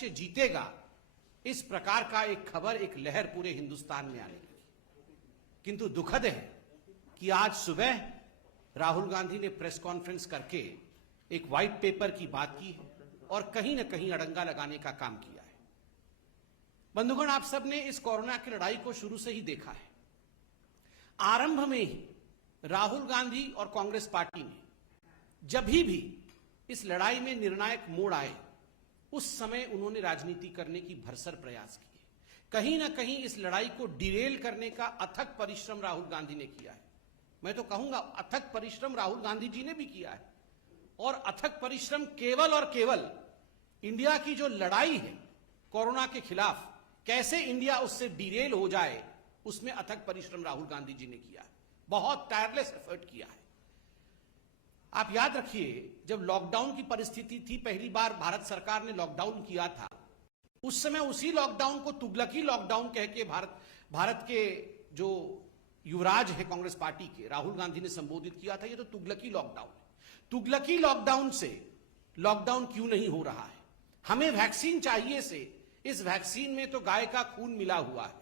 मनुष्य जीतेगा, इस प्रकार का एक खबर, एक लहर पूरे हिंदुस्तान में आने लगी। किंतु दुखद है कि आज सुबह राहुल गांधी ने प्रेस कॉन्फ्रेंस करके एक व्हाइट पेपर की बात की है और कहीं ना कहीं अड़ंगा लगाने का काम किया है। बंधुगण, आप सब ने इस कोरोना की लड़ाई को शुरू से ही देखा है। आरंभ में ही राहुल गांधी और कांग्रेस पार्टी ने जब भी इस लड़ाई में निर्णायक मोड़ आए, उस समय उन्होंने राजनीति करने की भरसर प्रयास किए। कहीं ना कहीं इस लड़ाई को डिरेल करने का अथक परिश्रम राहुल गांधी ने किया है। मैं तो कहूंगा अथक परिश्रम राहुल गांधी जी ने भी किया है, और अथक परिश्रम केवल और केवल इंडिया की जो लड़ाई है कोरोना के खिलाफ, कैसे इंडिया उससे डिरेल हो जाए, उसमें अथक परिश्रम राहुल गांधी जी ने किया है। बहुत टायरलेस एफर्ट किया है। आप याद रखिए, जब लॉकडाउन की परिस्थिति थी, पहली बार भारत सरकार ने लॉकडाउन किया था, उस समय उसी लॉकडाउन को तुगलकी लॉकडाउन कह के भारत के जो युवराज है कांग्रेस पार्टी के, राहुल गांधी ने संबोधित किया था, ये तो तुगलकी लॉकडाउन है। तुगलकी लॉकडाउन से लॉकडाउन क्यों नहीं हो रहा है? हमें वैक्सीन चाहिए से इस वैक्सीन में तो गाय का खून मिला हुआ है।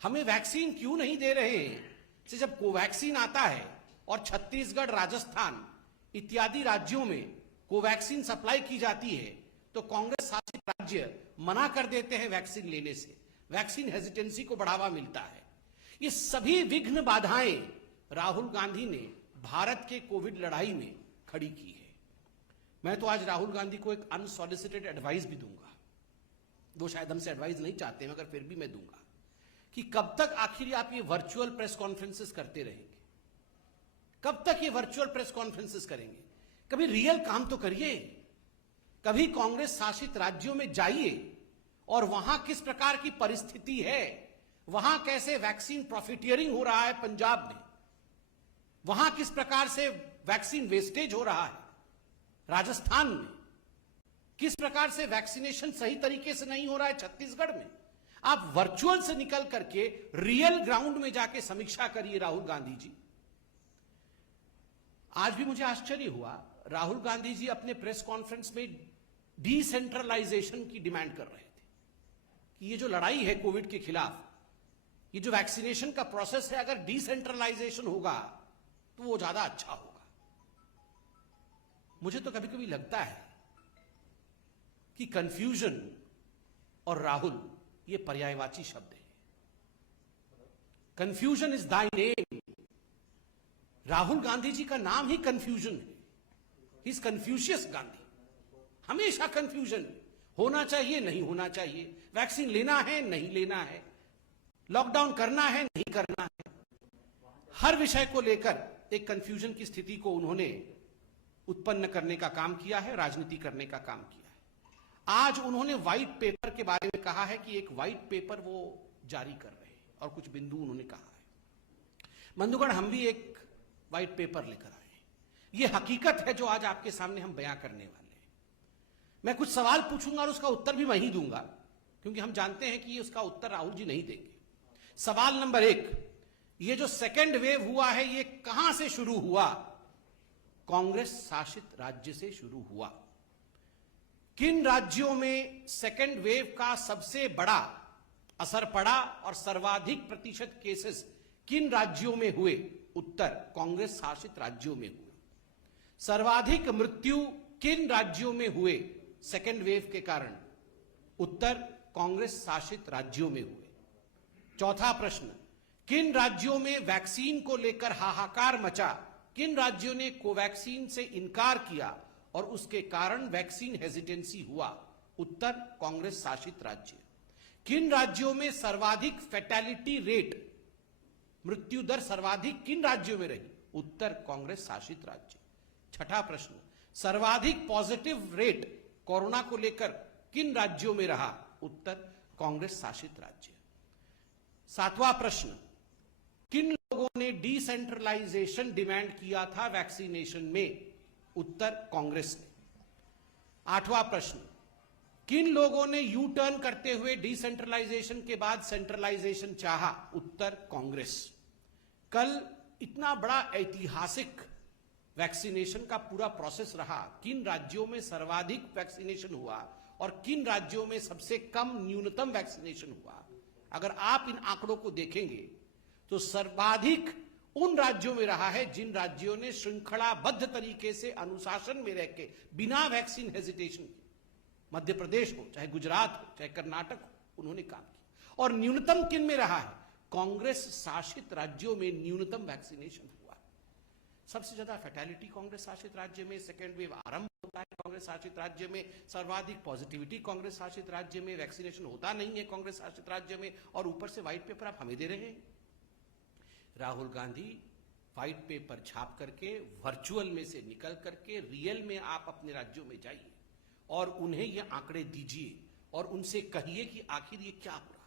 हमें वैक्सीन क्यों नहीं दे रहे हैं से जब कोवैक्सीन आता है और छत्तीसगढ़, राजस्थान इत्यादि राज्यों में कोवैक्सीन सप्लाई की जाती है, तो कांग्रेस शासित राज्य मना कर देते हैं वैक्सीन लेने से। वैक्सीन हेजिटेंसी को बढ़ावा मिलता है। ये सभी विघ्न बाधाएं राहुल गांधी ने भारत के कोविड लड़ाई में खड़ी की है। मैं तो आज राहुल गांधी को एक अनसॉलिसिटेड एडवाइस भी दूंगा। वो शायद हमसे एडवाइस नहीं चाहते, मगर फिर भी मैं दूंगा कि कब तक आखिर आप ये वर्चुअल प्रेस कॉन्फ्रेंसेस करते रहेंगे? कब तक ये वर्चुअल प्रेस कॉन्फ्रेंसेस करेंगे? कभी रियल काम तो करिए। कभी कांग्रेस शासित राज्यों में जाइए और वहां किस प्रकार की परिस्थिति है, वहां कैसे वैक्सीन प्रॉफिटियरिंग हो रहा है पंजाब में, वहां किस प्रकार से वैक्सीन वेस्टेज हो रहा है राजस्थान में, किस प्रकार से वैक्सीनेशन सही तरीके से नहीं हो रहा है छत्तीसगढ़ में। आप वर्चुअल से निकल करके रियल ग्राउंड में जाके समीक्षा करिए राहुल गांधी जी। आज भी मुझे आश्चर्य हुआ, राहुल गांधी जी अपने प्रेस कॉन्फ्रेंस में डिसेंट्रलाइजेशन की डिमांड कर रहे थे कि ये जो लड़ाई है कोविड के खिलाफ, ये जो वैक्सीनेशन का प्रोसेस है, अगर डिसेंट्रलाइजेशन होगा तो वो ज्यादा अच्छा होगा। मुझे तो कभी कभी लगता है कि कंफ्यूजन और राहुल ये पर्यायवाची शब्द है। Confusion is thy name. Rahul Gandhi ji का नाम ही कंफ्यूजन है। He is Confucius Gandhi. हमेशा कंफ्यूजन, होना चाहिए नहीं होना चाहिए, वैक्सीन लेना है नहीं लेना है, लॉकडाउन करना है नहीं करना है। हर विषय को लेकर एक कंफ्यूजन की स्थिति को उन्होंने उत्पन्न करने का काम किया है, राजनीति करने का काम किया है। आज उन्होंने व्हाइट पेपर के बारे में कहा है कि एक व्हाइट पेपर वो जारी कर रहे हैं और कुछ बिंदु उन्होंने कहा है। बंधुगण, हम भी एक व्हाइट पेपर लेकर आए हैं। ये हकीकत है जो आज आपके सामने हम बयां करने वाले हैं। मैं कुछ सवाल पूछूंगा और उसका उत्तर भी मैं ही दूंगा, क्योंकि हम जानते हैं कि उसका उत्तर राहुल जी नहीं देंगे। सवाल नंबर 1, ये जो सेकेंड वेव हुआ है ये कहां से शुरू हुआ? कांग्रेस शासित राज्य से शुरू हुआ। किन राज्यों में सेकेंड वेव का सबसे बड़ा असर पड़ा और सर्वाधिक प्रतिशत केसेस किन राज्यों में हुए? उत्तर, कांग्रेस शासित राज्यों में हुए। सर्वाधिक मृत्यु किन राज्यों में हुए सेकेंड वेव के कारण? उत्तर, कांग्रेस शासित राज्यों में हुए। चौथा प्रश्न, किन राज्यों में वैक्सीन को लेकर हाहाकार मचा? किन राज्यों ने कोवैक्सीन से इनकार किया और उसके कारण वैक्सीन हेजिटेंसी हुआ? उत्तर, कांग्रेस शासित राज्य। किन राज्यों में सर्वाधिक फैटेलिटी रेट, मृत्यु दर सर्वाधिक किन राज्यों में रही? उत्तर, कांग्रेस शासित राज्य। छठा प्रश्न, सर्वाधिक पॉजिटिव रेट कोरोना को लेकर किन राज्यों में रहा? उत्तर, कांग्रेस शासित राज्य। सातवां प्रश्न, किन लोगों ने डिसेंट्रलाइजेशन डिमांड किया था वैक्सीनेशन में? उत्तर, कांग्रेस ने। आठवां प्रश्न, किन लोगों ने यू टर्न करते हुए डिसेंट्रलाइजेशन के बाद सेंट्रलाइजेशन चाहा? उत्तर, कांग्रेस। कल इतना बड़ा ऐतिहासिक वैक्सीनेशन का पूरा प्रोसेस रहा, किन राज्यों में सर्वाधिक वैक्सीनेशन हुआ और किन राज्यों में सबसे कम न्यूनतम वैक्सीनेशन हुआ, अगर आप इन आंकड़ों को देखेंगे तो सर्वाधिक उन राज्यों में रहा है जिन राज्यों ने श्रृंखलाबद्ध तरीके से अनुशासन में रह के बिना वैक्सीन हेजिटेशन के, मध्य प्रदेश हो चाहे गुजरात हो चाहे कर्नाटक हो, उन्होंने काम किया। और न्यूनतम किन में रहा है? कांग्रेस शासित राज्यों में न्यूनतम वैक्सीनेशन हुआ। सबसे ज्यादा फैटेलिटी कांग्रेस शासित राज्य में, सेकेंड वेव आरंभ होता है कांग्रेस शासित राज्य में, सर्वाधिक पॉजिटिविटी कांग्रेस शासित राज्य में, वैक्सीनेशन होता नहीं है कांग्रेस शासित राज्य में, और ऊपर से व्हाइट पेपर आप हमें दे रहे हैं। राहुल गांधी व्हाइट पेपर छाप करके, वर्चुअल में से निकल करके रियल में आप अपने राज्यों में जाइए और उन्हें ये आंकड़े दीजिए और उनसे कहिए कि आखिर ये क्या हो रहा है।